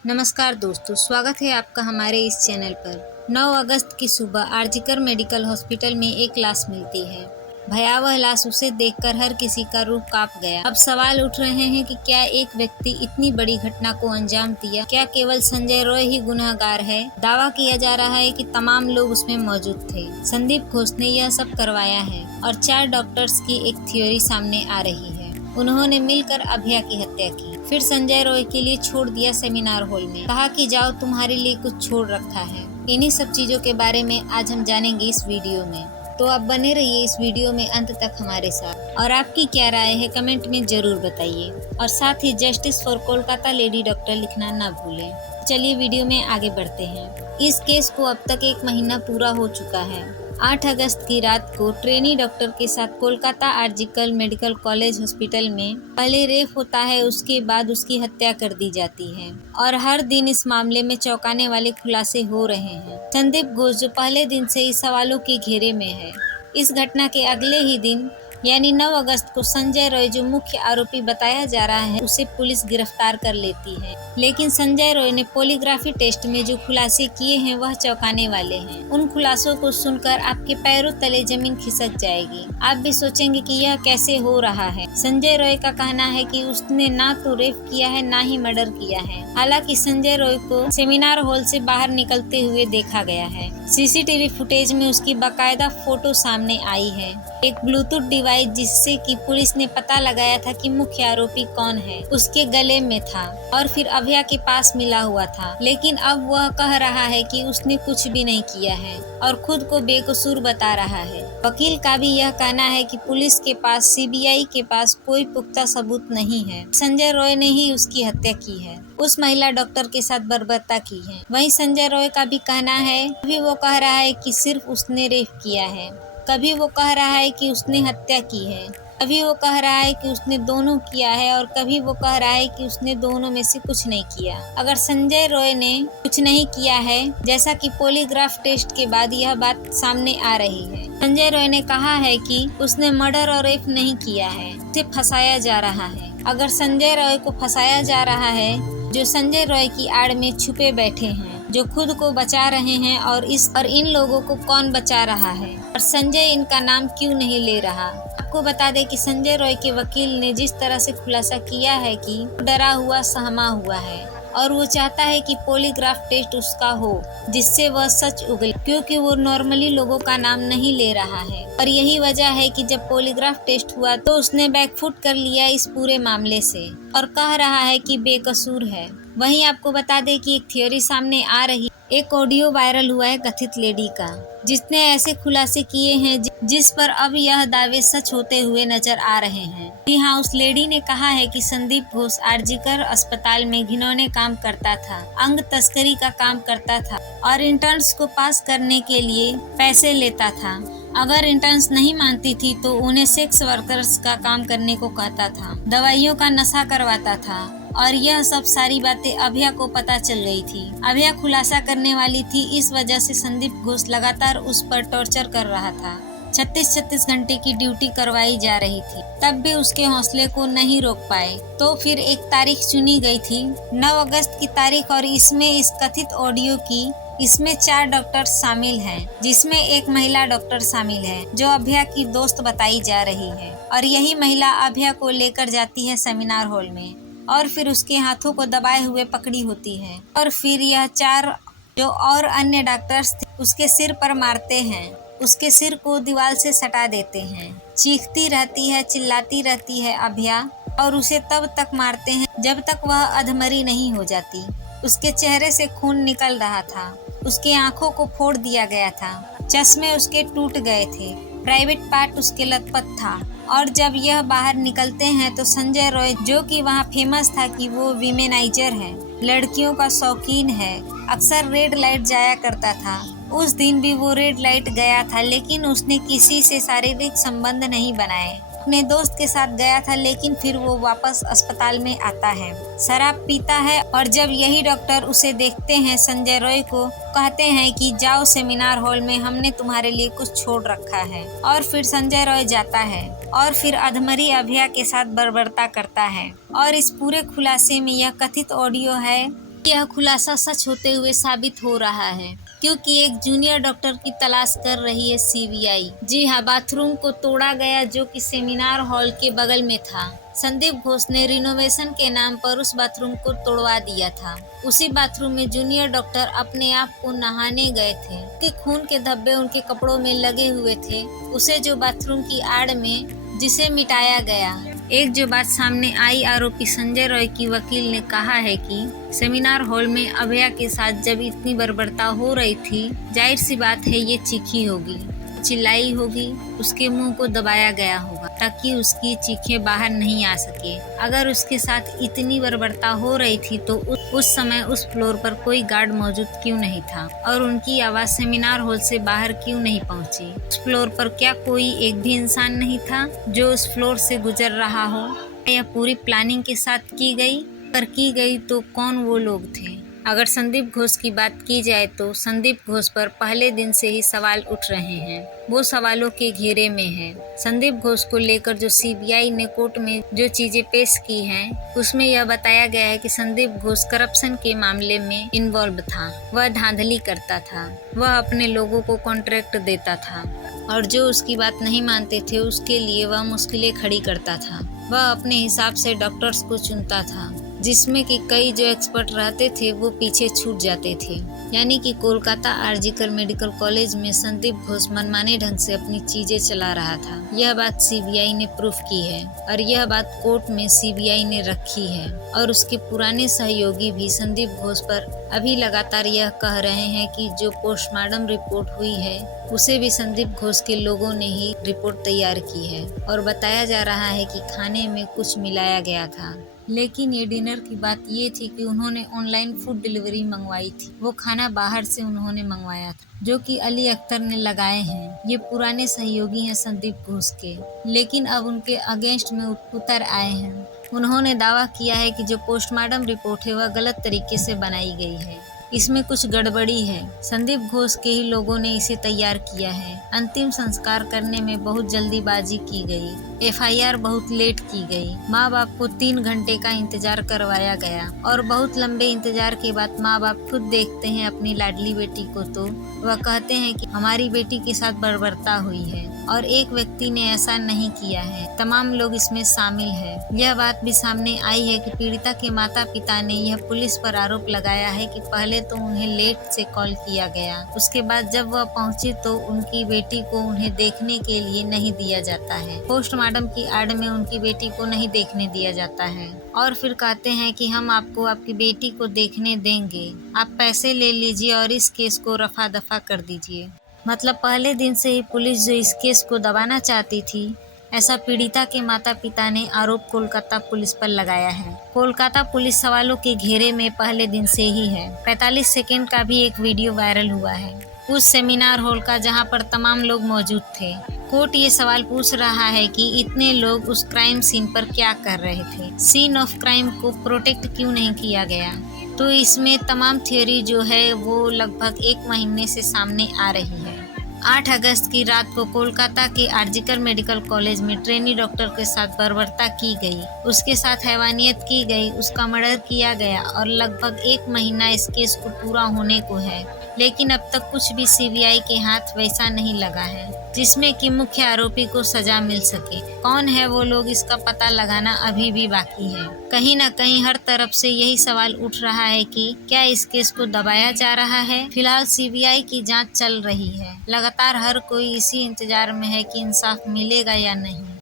नमस्कार दोस्तों, स्वागत है आपका हमारे इस चैनल पर। 9 अगस्त की सुबह आरजीकर मेडिकल हॉस्पिटल में एक लाश मिलती है। भयावह लाश उसे देखकर हर किसी का रूह कांप गया। अब सवाल उठ रहे हैं कि क्या एक व्यक्ति इतनी बड़ी घटना को अंजाम दिया? क्या केवल संजय रॉय ही गुनहगार है? दावा किया जा रहा है कि तमाम लोग उसमें मौजूद थे। संदीप घोष ने यह सब करवाया है और 4 डॉक्टर्स की एक थ्योरी सामने आ रही है। उन्होंने मिलकर अभया की हत्या की, फिर संजय रॉय के लिए छोड़ दिया सेमिनार हॉल में, कहा कि जाओ तुम्हारे लिए कुछ छोड़ रखा है। इन्हीं सब चीजों के बारे में आज हम जानेंगे इस वीडियो में, तो आप बने रहिए इस वीडियो में अंत तक हमारे साथ। और आपकी क्या राय है कमेंट में जरूर बताइए, और साथ ही justice for Kolkata lady doctor लिखना ना भूलें। चलिए वीडियो में आगे बढ़ते हैं। इस केस को अब तक 1 महीना पूरा हो चुका है। 8 अगस्त की रात को ट्रेनी डॉक्टर के साथ Kolkata RG Kar medical college hospital में पहले रेप होता है, उसके बाद उसकी हत्या कर दी जाती है। और हर दिन इस मामले में चौंकाने वाले खुलासे हो रहे हैं। संदीप घोष जो पहले दिन से ही सवालों के घेरे में है, इस घटना के अगले ही दिन यानी 9 अगस्त को संजय रॉय जो मुख्य आरोपी बताया जा रहा है, उसे पुलिस गिरफ्तार कर लेती है। लेकिन संजय रॉय ने पॉलीग्राफी टेस्ट में जो खुलासे किए हैं वह चौंकाने वाले हैं। उन खुलासों को सुनकर आपके पैरों तले जमीन खिसक जाएगी। आप भी सोचेंगे कि यह कैसे हो रहा है। संजय रॉय का कहना है कि उसने ना तो रेप किया है ना ही मर्डर किया है। हालांकि संजय रॉय को सेमिनार हॉल से बाहर निकलते हुए देखा गया है। सीसीटीवी फुटेज में उसकी बाकायदा फोटो सामने आई है, एक ब्लूटूथ डिवाइस जिससे कि पुलिस ने पता लगाया था कि मुख्य आरोपी कौन है, उसके गले में था और फिर अभया के पास मिला हुआ था। लेकिन अब वह कह रहा है कि उसने कुछ भी नहीं किया है और खुद को बेकसूर बता रहा है। वकील का भी यह कहना है कि पुलिस के पास, सीबीआई के पास कोई पुख्ता सबूत नहीं है। संजय रॉय ने ही उसकी हत्या की है, उस महिला डॉक्टर के साथ बर्बरता की है। वहीं संजय रॉय का भी कहना है, कभी वो कह रहा है कि सिर्फ उसने रेप किया है, कभी वो कह रहा है कि उसने हत्या की है, कभी वो कह रहा है कि उसने दोनों किया है और कभी वो कह रहा है कि उसने दोनों में से कुछ नहीं किया। अगर संजय रॉय ने कुछ नहीं किया है, जैसा कि पॉलीग्राफ टेस्ट के बाद यह बात सामने आ रही है, संजय रॉय ने कहा है कि उसने मर्डर और रेप नहीं किया है, उसे फंसाया जा रहा है। अगर संजय रॉय को फंसाया जा रहा है, जो संजय रॉय की आड़ में छुपे बैठे हैं, जो खुद को बचा रहे हैं, और इन लोगों को कौन बचा रहा है और संजय इनका नाम क्यों नहीं ले रहा। आपको बता दें कि संजय रॉय के वकील ने जिस तरह से खुलासा किया है कि डरा हुआ सहमा हुआ है और वो चाहता है कि पॉलीग्राफ टेस्ट उसका हो जिससे वह सच उगले, क्योंकि वो नॉर्मली लोगों का नाम नहीं ले रहा है। और यही वजह है कि जब पॉलीग्राफ टेस्ट हुआ तो उसने बैकफुट कर लिया इस पूरे मामले से और कह रहा है कि बेकसूर है। वहीं आपको बता दें कि एक थ्योरी सामने आ रही, एक ऑडियो वायरल हुआ है कथित लेडी का, जिसने ऐसे खुलासे किए हैं जिस पर अब यह दावे सच होते हुए नजर आ रहे हैं। जी हाँ, उस लेडी ने कहा है कि संदीप घोष आरजीकर अस्पताल में घिनौने काम करता था, अंग तस्करी का काम करता था और इंटर्न्स को पास करने के लिए पैसे लेता था। अगर इंटर्न्स नहीं मानती थी तो उन्हें सेक्स वर्कर्स का काम करने को कहता था, दवाइयों का नशा करवाता था। और यह सब सारी बातें अभया को पता चल गई थी। अभया खुलासा करने वाली थी, इस वजह से संदीप घोष लगातार उस पर टॉर्चर कर रहा था। 36 घंटे की ड्यूटी करवाई जा रही थी, तब भी उसके हौसले को नहीं रोक पाए। तो फिर एक तारीख चुनी गई थी, 9 अगस्त की तारीख, और इसमें इस कथित ऑडियो की इसमें 4 डॉक्टर शामिल हैं, जिसमें एक महिला डॉक्टर शामिल है जो अभया की दोस्त बताई जा रही है। और यही महिला अभया को लेकर जाती है सेमिनार हॉल में और फिर उसके हाथों को दबाए हुए पकड़ी होती है। और फिर यह 4 जो और अन्य डॉक्टर्स थे उसके सिर पर मारते हैं, उसके सिर को दीवार से सटा देते हैं। चीखती रहती है, चिल्लाती रहती है अभया, और उसे तब तक मारते हैं जब तक वह अधमरी नहीं हो जाती। उसके चेहरे से खून निकल रहा था, उसके आंखों को फोड़ दिया गया था, चश्मे उसके टूट गए थे, प्राइवेट पार्ट उसके लथपथ था। और जब यह बाहर निकलते हैं तो संजय रॉय, जो कि वहाँ फेमस था कि वो विमेनाइजर है, लड़कियों का शौकीन है, अक्सर रेड लाइट जाया करता था, उस दिन भी वो रेड लाइट गया था, लेकिन उसने किसी से शारीरिक संबंध नहीं बनाए। अपने दोस्त के साथ गया था, लेकिन फिर वो वापस अस्पताल में आता है, शराब पीता है। और जब यही डॉक्टर उसे देखते हैं, संजय रॉय को कहते हैं कि जाओ सेमिनार हॉल में, हमने तुम्हारे लिए कुछ छोड़ रखा है। और फिर संजय रॉय जाता है और फिर अधमरी अभया के साथ बर्बरता करता है। और इस पूरे खुलासे में यह कथित ऑडियो है यह खुलासा सच होते हुए साबित हो रहा है, क्योंकि एक जूनियर डॉक्टर की तलाश कर रही है सीबीआई। जी हाँ, बाथरूम को तोड़ा गया जो कि सेमिनार हॉल के बगल में था। संदीप घोष ने रिनोवेशन के नाम पर उस बाथरूम को तोड़वा दिया था। उसी बाथरूम में जूनियर डॉक्टर अपने आप को नहाने गए थे कि खून के धब्बे उनके कपड़ों में लगे हुए थे। उसे जो बाथरूम की आड़ में जिसे मिटाया गया। एक जो बात सामने आई, आरोपी संजय रॉय की वकील ने कहा है कि सेमिनार हॉल में अभया के साथ जब इतनी बर्बरता हो रही थी, जाहिर सी बात है ये चीखी होगी, चिल्लाई होगी, उसके मुंह को दबाया गया होगा ताकि उसकी चीखें बाहर नहीं आ सके। अगर उसके साथ इतनी बर्बरता हो रही थी तो उस समय उस फ्लोर पर कोई गार्ड मौजूद क्यों नहीं था और उनकी आवाज सेमिनार हॉल से बाहर क्यों नहीं पहुंची? उस फ्लोर पर क्या कोई एक भी इंसान नहीं था जो उस फ्लोर से गुजर रहा हो? यह पूरी प्लानिंग के साथ की गई, पर की गई तो कौन वो लोग थे? अगर संदीप घोष की बात की जाए तो संदीप घोष पर पहले दिन से ही सवाल उठ रहे हैं। वो सवालों के घेरे में है। संदीप घोष को लेकर जो सीबीआई ने कोर्ट में जो चीजें पेश की हैं, उसमें यह बताया गया है कि संदीप घोष करप्शन के मामले में इन्वॉल्व था। वह धांधली करता था, वह अपने लोगों को कॉन्ट्रैक्ट देता था और जो उसकी बात नहीं मानते थे उसके लिए वह मुश्किलें खड़ी करता था। वह अपने हिसाब से डॉक्टर्स को चुनता था, जिसमें कि कई जो एक्सपर्ट रहते थे वो पीछे छूट जाते थे। यानी कि कोलकाता आरजीकर मेडिकल कॉलेज में संदीप घोष मनमाने ढंग से अपनी चीजें चला रहा था। यह बात सीबीआई ने प्रूफ की है और यह बात कोर्ट में सीबीआई ने रखी है और उसके पुराने सहयोगी भी संदीप घोष पर अभी लगातार यह कह रहे हैं कि जो पोस्टमार्टम रिपोर्ट हुई है उसे भी संदीप घोष के लोगों ने ही रिपोर्ट तैयार की है और बताया जा रहा है कि खाने में कुछ मिलाया गया था। लेकिन ये डिनर की बात ये थी कि उन्होंने ऑनलाइन फूड डिलीवरी मंगवाई थी। वो खाना बाहर से उन्होंने मंगवाया था जो कि अली अख्तर ने लगाए हैं। ये पुराने सहयोगी हैं संदीप घोष के, लेकिन अब उनके अगेंस्ट में उतर आए हैं। उन्होंने दावा किया है कि जो पोस्टमार्टम रिपोर्ट है वह गलत तरीके से बनाई गई है, इसमें कुछ गड़बड़ी है। संदीप घोष के ही लोगों ने इसे तैयार किया है। अंतिम संस्कार करने में बहुत जल्दीबाजी की गई, एफआईआर बहुत लेट की गई, माँ बाप को 3 घंटे का इंतजार करवाया गया और बहुत लंबे इंतजार के बाद माँ बाप खुद देखते हैं अपनी लाडली बेटी को तो वह कहते हैं कि हमारी बेटी के साथ बर्बरता हुई है और एक व्यक्ति ने ऐसा नहीं किया है, तमाम लोग इसमें शामिल है। यह बात भी सामने आई है कि पीड़िता के माता पिता ने यह पुलिस पर आरोप लगाया है कि पहले तो उन्हें लेट से कॉल किया गया, उसके बाद जब वह पहुंची तो उनकी बेटी को उन्हें देखने के लिए नहीं दिया जाता है। पोस्टमार्टम की आड़ में उनकी बेटी को नहीं देखने दिया जाता है और फिर कहते हैं कि हम आपको आपकी बेटी को देखने देंगे, आप पैसे ले लीजिए और इस केस को रफा दफा कर दीजिए। मतलब पहले दिन से ही पुलिस जो इस केस को दबाना चाहती थी, ऐसा पीड़िता के माता पिता ने आरोप कोलकाता पुलिस पर लगाया है। कोलकाता पुलिस सवालों के घेरे में पहले दिन से ही है। 45 सेकंड का भी एक वीडियो वायरल हुआ है उस सेमिनार हॉल का जहां पर तमाम लोग मौजूद थे। कोर्ट ये सवाल पूछ रहा है कि इतने लोग उस क्राइम सीन पर क्या कर रहे थे, सीन ऑफ क्राइम को प्रोटेक्ट क्यों नहीं किया गया। तो इसमें तमाम थ्योरी जो है वो लगभग 1 महीने से सामने आ रही है। 8 अगस्त की रात को कोलकाता के आरजीकर मेडिकल कॉलेज में ट्रेनी डॉक्टर के साथ बर्बरता की गई, उसके साथ हैवानियत की गई, उसका मर्डर किया गया और लगभग 1 महीना इस केस को पूरा होने को है। लेकिन अब तक कुछ भी सीबीआई के हाथ वैसा नहीं लगा है जिसमें कि मुख्य आरोपी को सजा मिल सके। कौन है वो लोग, इसका पता लगाना अभी भी बाकी है। कहीं ना कहीं हर तरफ से यही सवाल उठ रहा है कि क्या इस केस को दबाया जा रहा है। फिलहाल सीबीआई की जांच चल रही है। लगातार हर कोई इसी इंतजार में है कि इंसाफ मिलेगा या नहीं।